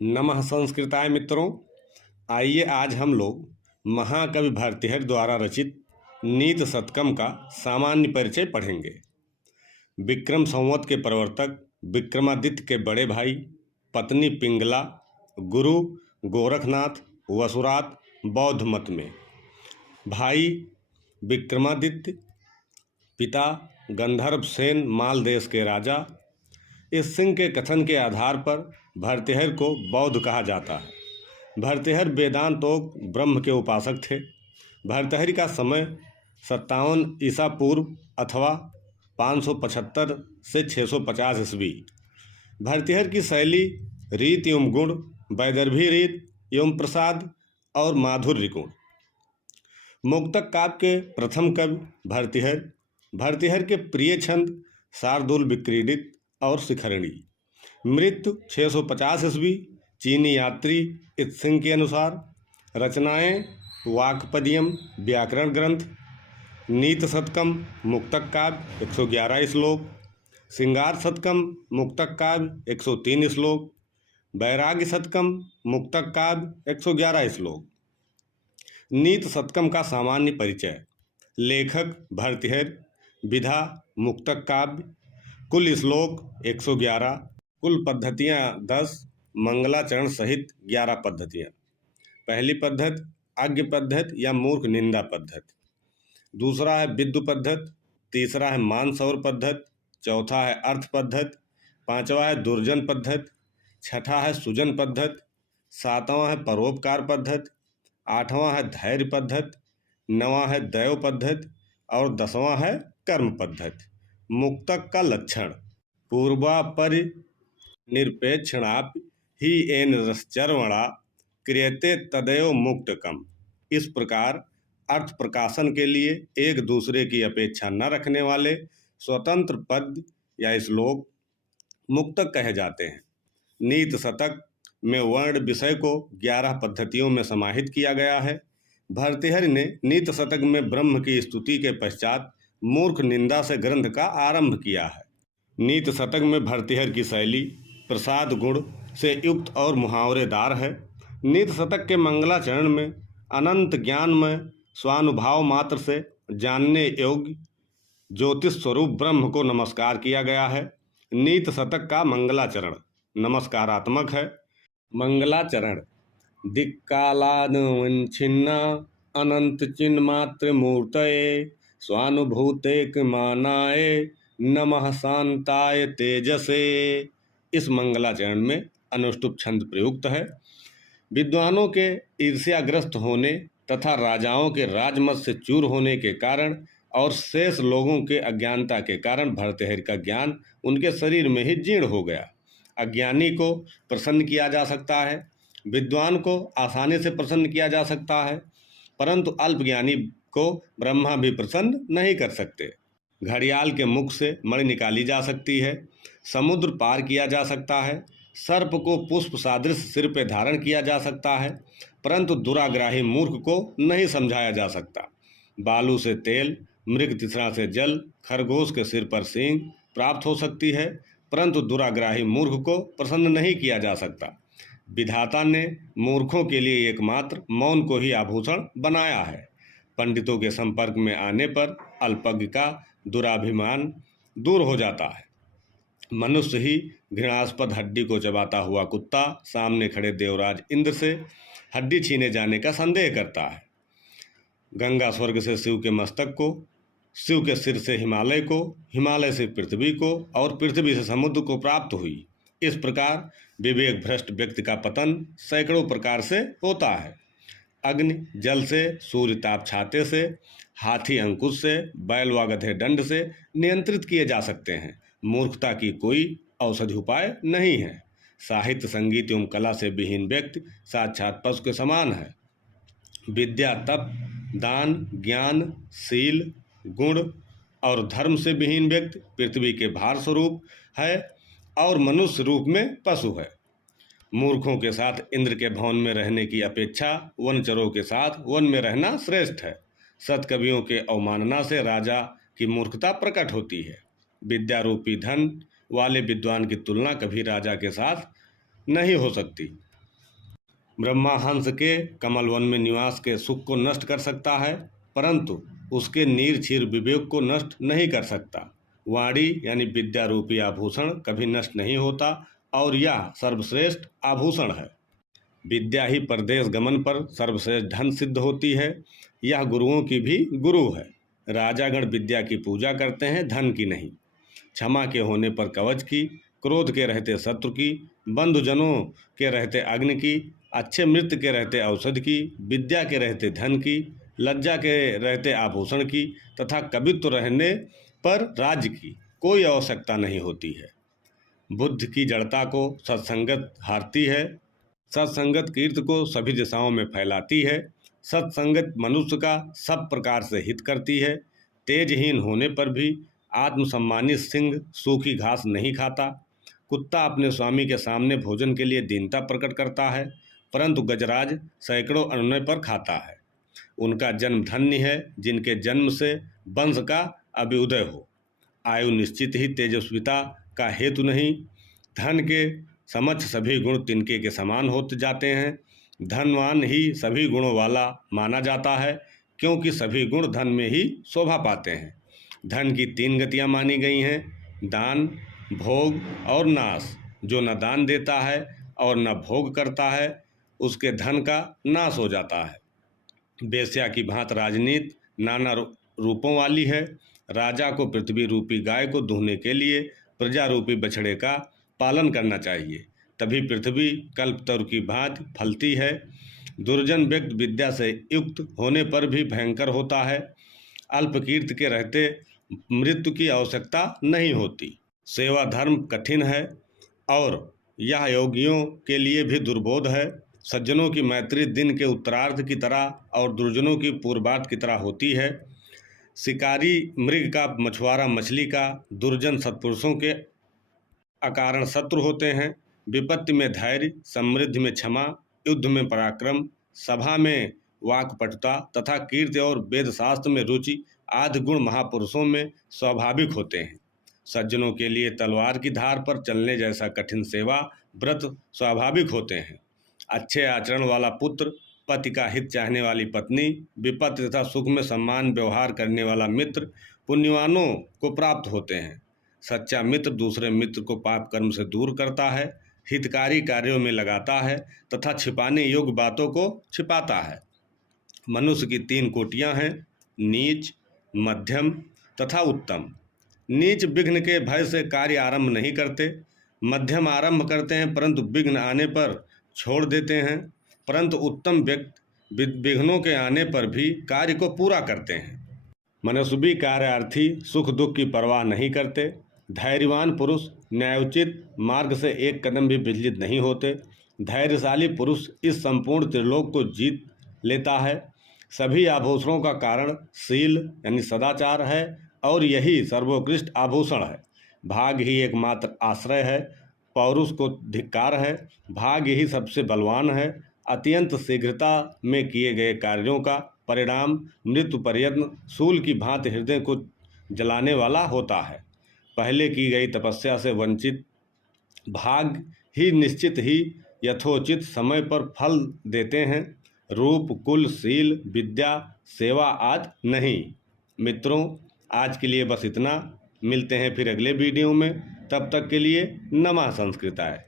नमः संस्कृताय मित्रों। आइए आज हम लोग महाकवि भर्तृहरि द्वारा रचित नीत शतकम का सामान्य परिचय पढ़ेंगे। विक्रम संवत के प्रवर्तक विक्रमादित्य के बड़े भाई, पत्नी पिंगला, गुरु गोरखनाथ वसुरात बौद्ध मत में। भाई विक्रमादित्य, पिता गंधर्व सेन माल देश के राजा। इस सिंह के कथन के आधार पर भर्तृहरि को बौद्ध कहा जाता है। भर्तृहरि वेदांतोक ब्रह्म के उपासक थे। भर्तृहरि का समय 57 ईसा पूर्व अथवा 575 से 650 ईस्वी। भर्तृहरि की शैली रीत एवं गुण, वैदर्भी रीत एवं प्रसाद और माधुर्य गुण। मुक्तक काव्य के प्रथम कवि भर्तृहरि। भर्तृहरि के प्रिय छंद शार्दूल विक्रीडित और शिखरणी। मृत्यु 650 ईस्वी। चीनी यात्री इस सिंह के अनुसार। रचनाएं वाक्पदियम व्याकरण ग्रंथ, नीत शतकम मुक्तक काव्य 111 श्लोक, श्रृंगार शतकम मुक्तक काव्य 103 श्लोक, वैराग्य शतकम मुक्तक काव्य 111 श्लोक। नीत शतकम का सामान्य परिचय। लेखक भर्तृहरि। विधा मुक्तक काव्य। कुल श्लोक 111। कुल पद्धतियाँ 10। मंगलाचरण सहित 11 पद्धतियाँ। पहली पद्धति आज्ञ पद्धति या मूर्ख निंदा पद्धति। दूसरा है विद्वु पद्धति। तीसरा है मानसौर पद्धति। चौथा है अर्थ पद्धति। पांचवा है दुर्जन पद्धति। छठा है सुजन पद्धति। सातवां है परोपकार पद्धति। आठवां है धैर्य पद्धति। नवां है दैव पद्धति और 10वां है कर्म पद्धति। मुक्तक का लक्षण। पूर्वापरि निरपेक्षणाप ही एन रसचर्वणा क्रियते तदेव मुक्तकम। इस प्रकार अर्थ प्रकाशन के लिए एक दूसरे की अपेक्षा न रखने वाले स्वतंत्र पद या श्लोक मुक्तक कहे जाते हैं। नीत शतक में वर्ण विषय को 11 पद्धतियों में समाहित किया गया है। भर्तृहरि ने नीत शतक में ब्रह्म की स्तुति के पश्चात मूर्ख निंदा से ग्रंथ का आरंभ किया है। नीत शतक में भर्तृहरि की शैली प्रसाद गुण से युक्त और मुहावरेदार है। नीत शतक के मंगलाचरण में अनंत ज्ञान में स्वानुभाव मात्र से जानने योग्य ज्योतिष स्वरूप ब्रह्म को नमस्कार किया गया है। नीत शतक का मंगलाचरण नमस्कारात्मक है। मंगलाचरण दिक्कालादवच्छिन्ना अनंत चिन्ह मात्र मूर्तये स्वानुभूतेक मानाय नमः शांताय तेजसे। इस मंगलाचरण में अनुष्टुप छंद प्रयुक्त है। विद्वानों के ईर्ष्याग्रस्त होने तथा राजाओं के राजमत से चूर होने के कारण और शेष लोगों के अज्ञानता के कारण भर्तृहरि का ज्ञान उनके शरीर में ही जीर्ण हो गया। अज्ञानी को प्रसन्न किया जा सकता है, विद्वान को आसानी से प्रसन्न किया जा सकता है, परंतु अल्पज्ञानी को ब्रह्मा भी प्रसन्न नहीं कर सकते। घड़ियाल के मुख से मणि निकाली जा सकती है, समुद्र पार किया जा सकता है, सर्प को पुष्प सादृश सिर पे धारण किया जा सकता है, परंतु दुराग्राही मूर्ख को नहीं समझाया जा सकता। बालू से तेल, मृग तृष्णा से जल, खरगोश के सिर पर सींग प्राप्त हो सकती है, परंतु दुराग्राही मूर्ख को प्रसन्न नहीं किया जा सकता। विधाता ने मूर्खों के लिए एकमात्र मौन को ही आभूषण बनाया है। पंडितों के संपर्क में आने पर अल्पज्ञ का दुराभिमान दूर हो जाता है। मनुष्य ही घृणास्पद हड्डी को चबाता हुआ कुत्ता सामने खड़े देवराज इंद्र से हड्डी छीने जाने का संदेह करता है। गंगा स्वर्ग से शिव के मस्तक को, शिव के सिर से हिमालय को, हिमालय से पृथ्वी को और पृथ्वी से समुद्र को प्राप्त हुई। इस प्रकार विवेक भ्रष्ट व्यक्ति का पतन सैकड़ों प्रकार से होता है। अग्नि जल से, सूर्य ताप छाते से, हाथी अंकुश से, बैल व गधे दंड से नियंत्रित किए जा सकते हैं। मूर्खता की कोई औषधि उपाय नहीं है। साहित्य संगीत एवं कला से विहीन व्यक्ति साक्षात पशु के समान है। विद्या तप दान ज्ञान शील गुण और धर्म से विहीन व्यक्ति पृथ्वी के भार स्वरूप है और मनुष्य रूप में पशु है। मूर्खों के साथ इंद्र के भवन में रहने की अपेक्षा वनचरों के साथ वन में रहना श्रेष्ठ है। सत्कवियों के अवमानना से राजा की मूर्खता प्रकट होती है। विद्यारूपी धन वाले विद्वान की तुलना कभी राजा के साथ नहीं हो सकती। ब्रह्माहंस के कमल वन में निवास के सुख को नष्ट कर सकता है, परंतु उसके नीर क्षीर विवेक को नष्ट नहीं कर सकता। वाणी यानी विद्या रूपी आभूषण कभी नष्ट नहीं होता और यह सर्वश्रेष्ठ आभूषण है। विद्या ही परदेश गमन पर सर्वश्रेष्ठ धन सिद्ध होती है। यह गुरुओं की भी गुरु है। राजागण विद्या की पूजा करते हैं, धन की नहीं। क्षमा के होने पर कवच की, क्रोध के रहते शत्रु की, बंधुजनों के रहते अग्नि की, अच्छे मृत्यु के रहते औषधि की, विद्या के रहते धन की, लज्जा के रहते आभूषण की तथा कवित्व रहने पर राज्य की कोई आवश्यकता नहीं होती है। बुद्ध की जड़ता को सत्संगत हारती है। सत्संगत कीर्ति को सभी दिशाओं में फैलाती है। सत्संगत मनुष्य का सब प्रकार से हित करती है। तेजहीन होने पर भी आत्मसम्मानित सिंह सूखी घास नहीं खाता। कुत्ता अपने स्वामी के सामने भोजन के लिए दीनता प्रकट करता है, परंतु गजराज सैकड़ों अन्न पर खाता है। उनका जन्म धन्य है जिनके जन्म से वंश का अभ्युदय हो। आयु निश्चित ही तेजस्विता का हेतु नहीं। धन के समक्ष सभी गुण तिनके के समान होते जाते हैं। धनवान ही सभी गुणों वाला माना जाता है, क्योंकि सभी गुण धन में ही शोभा पाते हैं। धन की 3 गतियाँ मानी गई हैं, दान, भोग और नाश। जो न दान देता है और न भोग करता है, उसके धन का नाश हो जाता है। वेश्या की भांति राजनीति नाना रूपों वाली है। राजा को पृथ्वी रूपी गाय को दूहने के लिए प्रजा रूपी बछड़े का पालन करना चाहिए, तभी पृथ्वी कल्पतरु की भांति फलती है। दुर्जन व्यक्ति विद्या से युक्त होने पर भी भयंकर होता है। अल्पकीर्ति के रहते मृत्यु की आवश्यकता नहीं होती। सेवा धर्म कठिन है और यह योगियों के लिए भी दुर्बोध है। सज्जनों की मैत्री दिन के उत्तरार्ध की तरह और दुर्जनों की पूर्वार्ध की तरह होती है। शिकारी मृग का, मछुआरा मछली का, दुर्जन सत्पुरुषों के अकारण शत्रु होते हैं। विपत्ति में धैर्य, समृद्धि में क्षमा, युद्ध में पराक्रम, सभा में वाक्पटुता तथा कीर्ति और वेदशास्त्र में रुचि आदि गुण महापुरुषों में स्वाभाविक होते हैं। सज्जनों के लिए तलवार की धार पर चलने जैसा कठिन सेवा व्रत स्वाभाविक होते हैं। अच्छे आचरण वाला पुत्र, पति का हित चाहने वाली पत्नी, विपत्ति तथा सुख में सम्मान व्यवहार करने वाला मित्र पुण्यवानों को प्राप्त होते हैं। सच्चा मित्र दूसरे मित्र को पाप कर्म से दूर करता है, हितकारी कार्यों में लगाता है तथा छिपाने योग्य बातों को छिपाता है। मनुष्य की 3 कोटियां हैं, नीच, मध्यम तथा उत्तम। नीच विघ्न के भय से कार्य आरंभ नहीं करते। मध्यम आरंभ करते हैं परंतु विघ्न आने पर छोड़ देते हैं, परंतु उत्तम व्यक्ति विघ्नों के आने पर भी कार्य को पूरा करते हैं। मनस्वी कार्यार्थी सुख दुख की परवाह नहीं करते। धैर्यवान पुरुष न्यायोचित मार्ग से एक कदम भी विचलित नहीं होते। धैर्यशाली पुरुष इस संपूर्ण त्रिलोक को जीत लेता है। सभी आभूषणों का कारण शील यानी सदाचार है और यही सर्वोत्कृष्ट आभूषण है। भाग्य ही एकमात्र आश्रय है, पौरुष को धिक्कार है। भाग्य ही सबसे बलवान है। अत्यंत शीघ्रता में किए गए कार्यों का परिणाम मृत्यु पर्यंत शूल की भांति हृदय को जलाने वाला होता है। पहले की गई तपस्या से वंचित भाग्य ही निश्चित ही यथोचित समय पर फल देते हैं। रूप, कुल, शील, विद्या, सेवा आदि नहीं। मित्रों, आज के लिए बस इतना। मिलते हैं फिर अगले वीडियो में। तब तक के लिए नमः संस्कृताय।